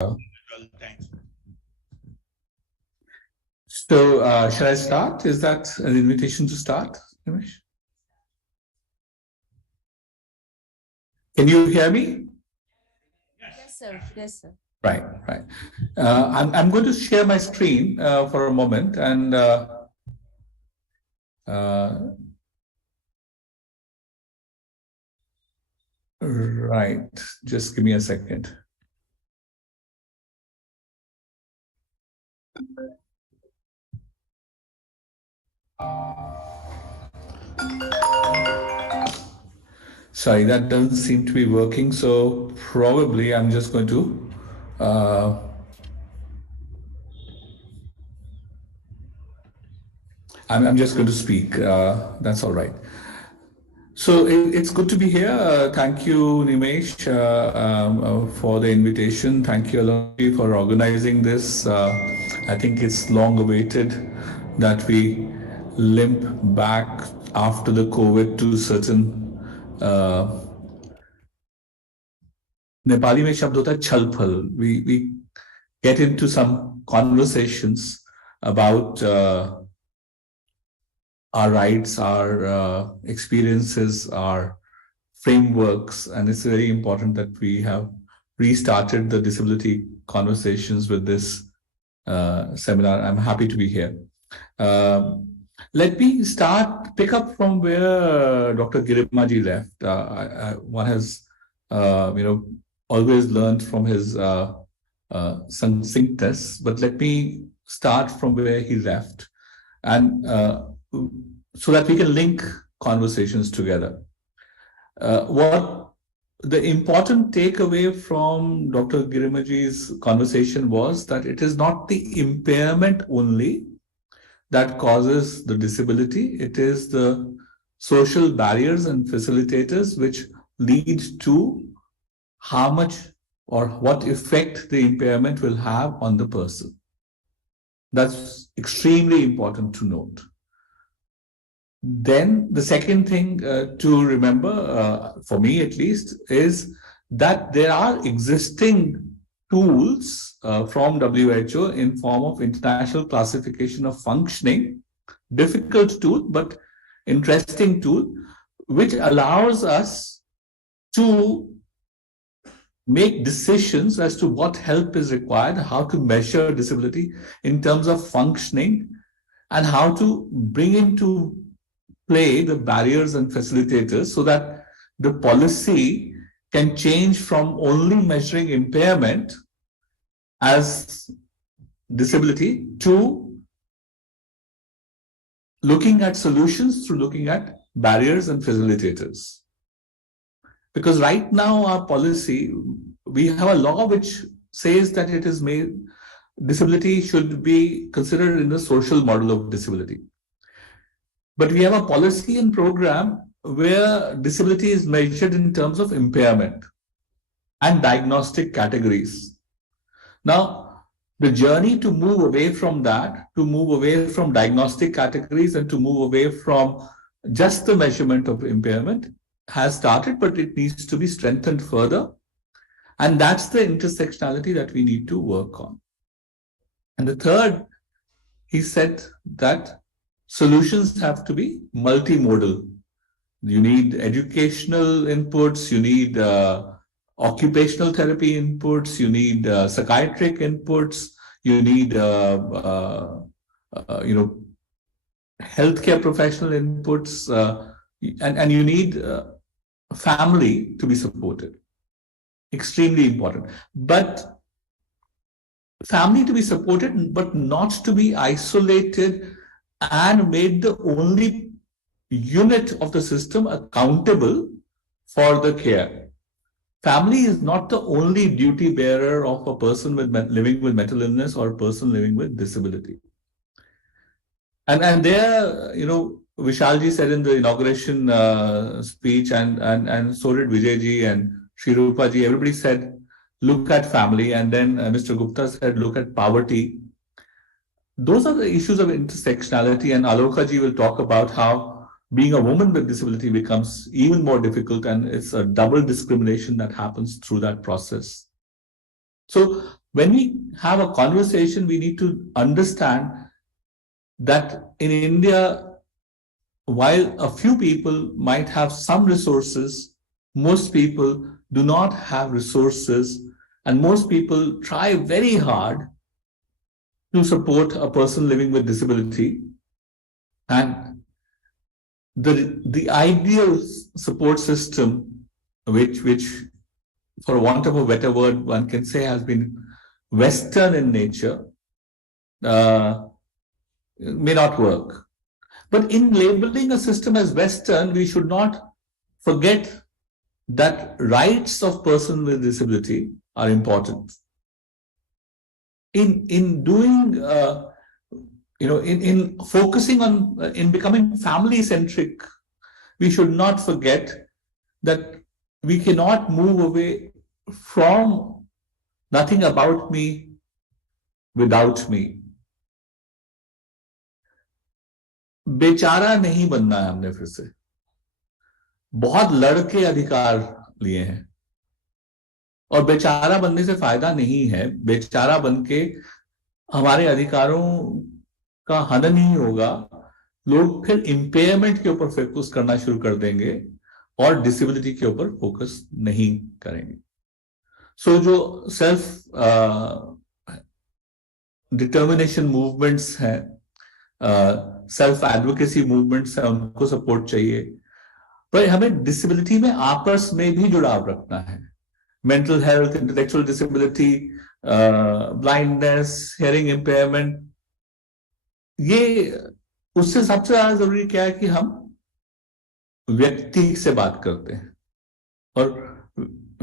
Thanks. So, shall I start? Is that an invitation to start, Ramesh? Can you hear me? Yes, sir. Yes, sir. Right, right. I'm going to share my screen for a moment and right, just give me a second. Sorry, that doesn't seem to be working. So probably I'm just going to I'm just going to speak. That's all right. So it's good to be here. Thank you, Nimesh, for the invitation. Thank you, Alonji, for organizing this. I think it's long awaited that we limp back after the COVID to certain Nepali में शब्द होता है छल फल. We get into some conversations about our rights, our experiences, our frameworks, and it's very important that we have restarted the disability conversations with this seminar. I'm happy to be here. Let me pick up from where Dr. Girimaji left. One has, always learned from his succinctness, but let me start from where he left, and so that we can link conversations together. What the important takeaway from Dr. Girimaji's conversation was that it is not the impairment only that causes the disability. It is the social barriers and facilitators which lead to how much or what effect the impairment will have on the person. That's extremely important to note. Then the second thing to remember, for me at least, is that there are existing tools from WHO in form of International Classification of Functioning, difficult tool, but interesting tool, which allows us to make decisions as to what help is required, how to measure disability in terms of functioning, and how to bring into play the barriers and facilitators so that the policy can change from only measuring impairment as disability to looking at solutions through looking at barriers and facilitators. Because right now our policy, we have a law which says that it is made, disability should be considered in the social model of disability. But we have a policy and program where disability is measured in terms of impairment and diagnostic categories. Now, the journey to move away from that, to move away from diagnostic categories and to move away from just the measurement of impairment has started, but it needs to be strengthened further. And that's the intersectionality that we need to work on. And the third, he said that solutions have to be multimodal. You need educational inputs, you need occupational therapy inputs, you need psychiatric inputs, you need healthcare professional inputs, and you need family to be supported. Extremely important. But family to be supported, but not to be isolated and made the only unit of the system accountable for the care. Family is not the only duty bearer of a person living with mental illness or a person living with disability. And there, Vishalji said in the inauguration speech, and so did Vijayji and Shri Rupaji, everybody said, look at family. And then Mr. Gupta said, look at poverty. Those are the issues of intersectionality, and Alokaji will talk about how being a woman with disability becomes even more difficult, and it's a double discrimination that happens through that process. So when we have a conversation, we need to understand that in India, while a few people might have some resources, most people do not have resources, and most people try very hard to support a person living with disability. And the ideal support system, which for want of a better word, one can say has been Western in nature, may not work. But in labeling a system as Western, we should not forget that rights of person with disability are important. In doing, in focusing on, in becoming family centric, we should not forget that we cannot move away from nothing about me without me. बेचारा नहीं बनना है हमने फिर से, बहुत लड़के अधिकार लिए हैं, और बेचारा बनने से फायदा नहीं है। बेचारा बनके हमारे अधिकारों का हनन ही होगा। लोग फिर इम्पेयरमेंट के ऊपर फोकस करना शुरू कर देंगे और डिसेबिलिटी के ऊपर फोकस नहीं करेंगे। सो जो सेल्फ डिटर्मिनेशन मूवमेंट्स हैं, सेल्फ एडवोकेसी मूवमेंट्स हैं, उनको सपोर्ट चाहिए, पर हमें डिसेबिलिटी में आपस में भी जुड़ाव रखना है। Mental health, intellectual disability, blindness, hearing impairment, ये उससे सबसे ज्यादा जरूरी क्या है कि हम व्यक्ति से बात करते हैं, और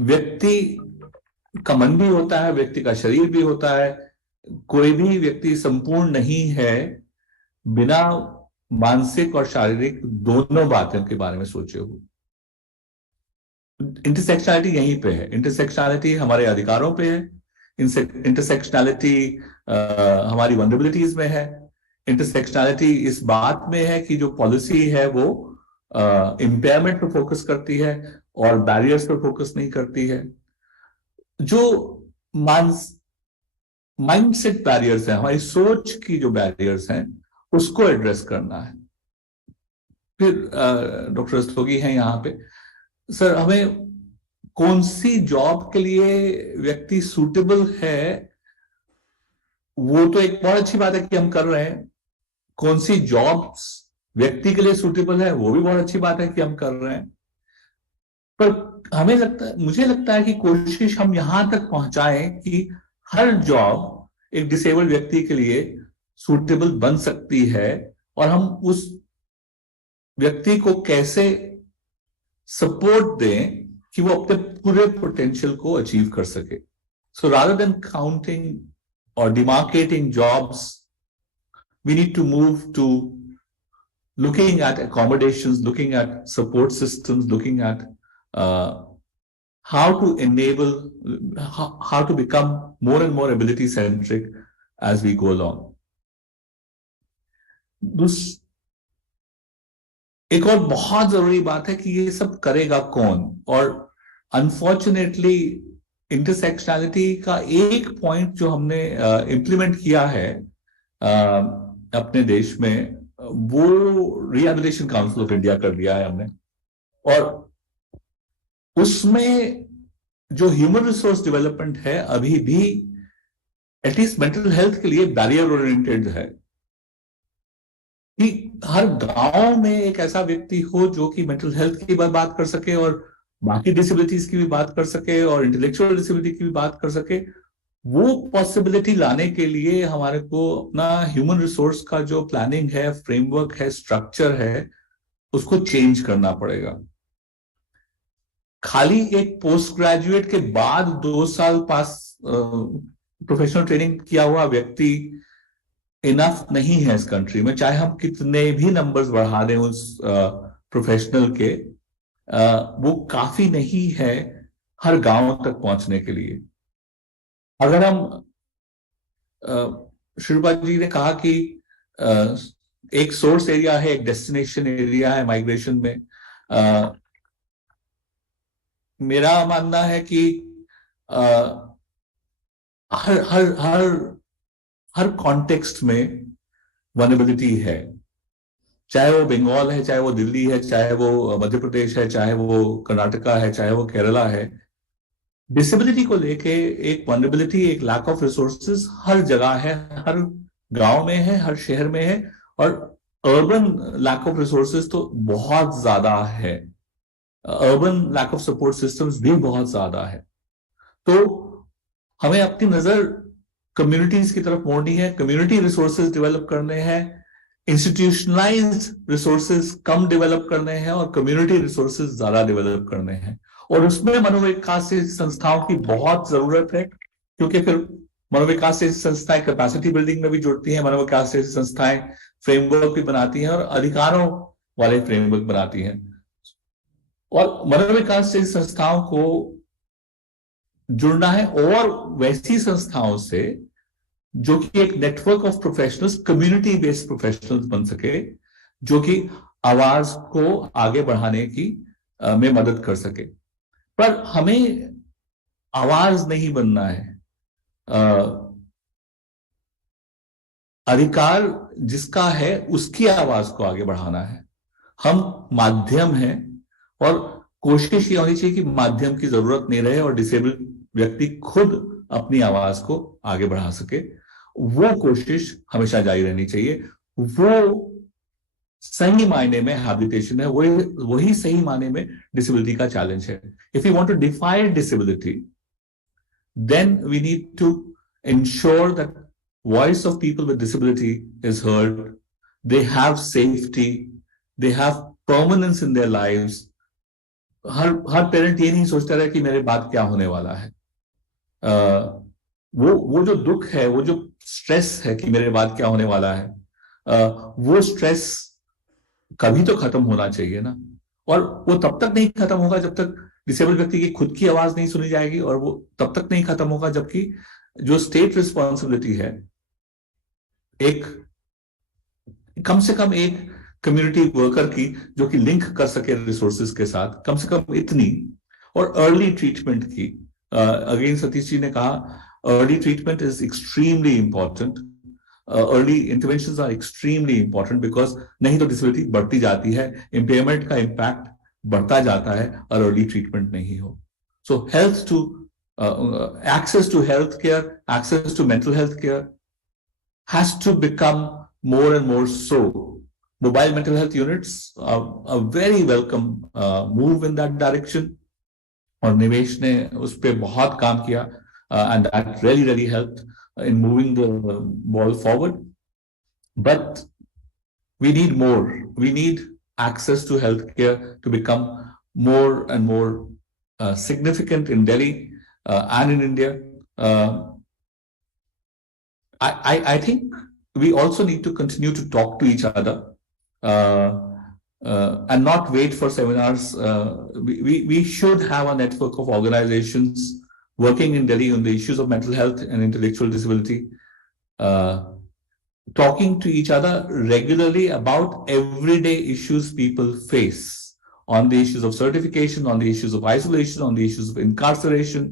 व्यक्ति का मन भी होता है, व्यक्ति का शरीर भी होता है। कोई भी व्यक्ति संपूर्ण नहीं है बिना मानसिक और शारीरिक दोनों बातों के बारे में सोचे हुए। इंटरसेक्शनैलिटी यहीं पे है, इंटरसेक्शनैलिटी हमारे अधिकारों पे है, इंटरसेक्शनैलिटी हमारी वल्नरेबिलिटीज में है, इंटरसेक्शनैलिटी इस बात में है कि जो पॉलिसी है वो इम्पेयरमेंट पे फोकस करती है और बैरियर्स पे फोकस नहीं करती है। जो माइंडसेट बैरियर्स हैं, हमारी सोच की जो बैरियर्स हैं, उसको एड्रेस करना है। फिर डॉक्टर रस्तोगी हैं यहाँ पे। सर, हमें कौन सी जॉब के लिए व्यक्ति सूटेबल है, वो तो एक बहुत अच्छी बात है कि हम कर रहे हैं। कौन सी जॉब्स व्यक्ति के लिए सूटेबल है, वो भी बहुत अच्छी बात है कि हम कर रहे हैं। पर मुझे लगता है कि कोशिश हम यहां तक पहुंचाएं कि हर जॉब एक डिसेबल्ड व्यक्ति के लिए सूटेबल बन सकती है, और हम उस व्यक्ति को कैसे सपोर्ट दें कि वो अपने पूरे पोटेंशियल को अचीव कर सके। So rather than counting or demarcating jobs, we need to move to looking at accommodations, looking at support systems, looking at how to enable, how to become more and more ability centric as we go along. एक और बहुत जरूरी बात है कि ये सब करेगा कौन, और अनफॉर्चुनेटली इंटरसेक्शनैलिटी का एक पॉइंट जो हमने इम्प्लीमेंट किया है अपने देश में, वो रिहैबिलिटेशन काउंसिल ऑफ इंडिया कर दिया है हमने, और उसमें जो ह्यूमन रिसोर्स डेवलपमेंट है अभी भी एटलीस्ट मेंटल हेल्थ के लिए बैरियर ओरिएंटेड है, कि हर गांव में एक ऐसा व्यक्ति हो जो कि मेंटल हेल्थ की बात कर सके और बाकी डिसेबिलिटीज की भी बात कर सके और इंटेलेक्चुअल डिसेबिलिटी की भी बात कर सके। वो पॉसिबिलिटी लाने के लिए हमारे को अपना ह्यूमन रिसोर्स का जो प्लानिंग है, फ्रेमवर्क है, स्ट्रक्चर है, उसको चेंज करना पड़ेगा। खाली एक पोस्ट ग्रेजुएट के बाद 2 साल पास प्रोफेशनल ट्रेनिंग किया हुआ व्यक्ति इनफ नहीं है इस कंट्री में, चाहे हम कितने भी नंबर्स बढ़ा दें उस प्रोफेशनल के, वो काफी नहीं है हर गांव तक पहुंचने के लिए। अगर हम शिल्पा जी ने कहा कि एक सोर्स एरिया है, एक डेस्टिनेशन एरिया है माइग्रेशन में, मेरा मानना है कि हर हर हर हर कॉन्टेक्स्ट में वनरेबिलिटी है, चाहे वो बंगाल है, चाहे वो दिल्ली है, चाहे वो मध्य प्रदेश है, चाहे वो कर्नाटका है, चाहे वो केरला है। डिसेबिलिटी को लेके एक वनरेबिलिटी, एक लैक ऑफ रिसोर्सेज हर जगह है, हर गांव में है, हर शहर में है। और अर्बन लैक ऑफ रिसोर्सेज तो बहुत ज्यादा है, urban lack of support systems भी बहुत ज्यादा है। तो हमें अपनी नजर कम्युनिटीज की तरफ मोड़नी है, कम्युनिटी रिसोर्सेज डेवलप करने हैं, इंस्टीट्यूशनलाइज्ड रिसोर्सेज कम डेवलप करने हैं और कम्युनिटी रिसोर्सेज ज्यादा डेवलप करने हैं। और उसमें मनोविकास से संस्थाओं की बहुत जरूरत है, क्योंकि फिर मनोविकास से संस्थाएं कैपेसिटी बिल्डिंग में भी जुड़ती हैं, मनोविकास से संस्थाएं फ्रेमवर्क भी बनाती हैं और अधिकारों वाले फ्रेमवर्क बनाती हैं। और मनोविकास से संस्थाओं को जुड़ना है और वैसी संस्थाओं से जो कि एक network of professionals, community based professionals बन सके, जो कि आवाज को आगे बढ़ाने की में मदद कर सके। पर हमें आवाज नहीं बनना है, अधिकार जिसका है उसकी आवाज को आगे बढ़ाना है। हम माध्यम हैं और कोशिश ये होनी चाहिए कि माध्यम की जरूरत नहीं रहे और डिसेबल्ड व्यक्ति खुद अपनी आवाज को आगे बढ़ा सके। वो कोशिश हमेशा जारी रहनी चाहिए। वो सही मायने में हैबिटेशन है, वही सही मायने में डिसेबिलिटी का चैलेंज है। If you want to define disability, then we need to ensure that voice of people with disability is heard, they have safety, they have permanence in their lives. हर पेरेंट ये नहीं सोचता रहे कि मेरे बाद क्या होने वाला है। वो जो दुख है, वो जो स्ट्रेस है कि मेरे बाद क्या होने वाला है, वो स्ट्रेस कभी तो खत्म होना चाहिए ना। और वो तब तक नहीं खत्म होगा जब तक डिसेबल व्यक्ति की खुद की आवाज नहीं सुनी जाएगी, और वो तब तक नहीं खत्म होगा जबकि जो स्टेट रिस्पॉन्सिबिलिटी है, एक कम से कम एक कम्युनिटी वर्कर की जो कि लिंक कर सके रिसोर्सेज के साथ, कम से कम इतनी। और अर्ली ट्रीटमेंट की, अगेन सतीश जी ने कहा, early treatment is extremely important, early interventions are extremely important, because नहीं तो डिसेबिलिटी बढ़ती जाती है, इम्पेयरमेंट का इम्पैक्ट बढ़ता जाता है और अर्ली ट्रीटमेंट नहीं हो। So health to access to health care, access to mental health care has to become more and more so. Mobile mental health units are a very welcome move in that direction. और निवेश ने उस पर बहुत काम किया, and that really helped in moving the ball forward. But we need more. We need access to healthcare to become more and more significant in Delhi and in India. I think we also need to continue to talk to each other and not wait for seminars. We should have a network of organizations working in Delhi on the issues of mental health and intellectual disability, talking to each other regularly about everyday issues people face, on the issues of certification, on the issues of isolation, on the issues of incarceration.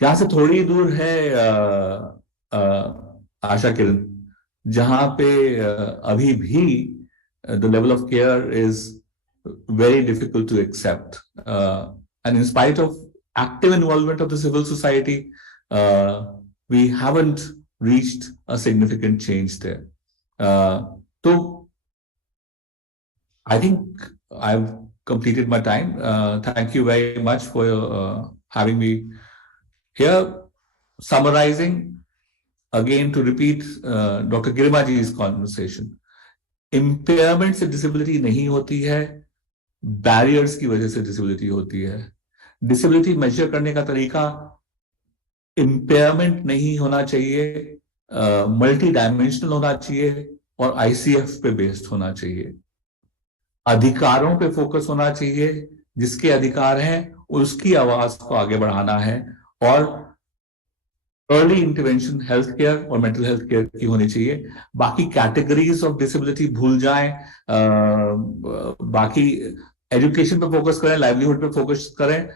यहाँ से थोड़ी दूर है आशा किरण, जहां पे अभी भी the level of care is very difficult to accept, and in spite of active involvement of the civil society, we haven't reached a significant change there. So I think I've completed my time. Thank you very much for having me here. Summarizing again, to repeat Dr. Girma ji's conversation, impairment से disability नहीं होती है, barriers की वजह से disability होती है। disability measure करने का तरीका impairment नहीं होना चाहिए, मल्टी डायमेंशनल होना चाहिए और ICF पे बेस्ड होना चाहिए। अधिकारों पे फोकस होना चाहिए, जिसके अधिकार हैं उसकी आवाज को आगे बढ़ाना है, और अर्ली इंटरवेंशन हेल्थ केयर और मेंटल हेल्थ केयर की होनी चाहिए। बाकी कैटेगरीज ऑफ डिसेबिलिटी भूल जाएं, बाकी एजुकेशन पे फोकस करें, लाइवलीहुड पे फोकस करें,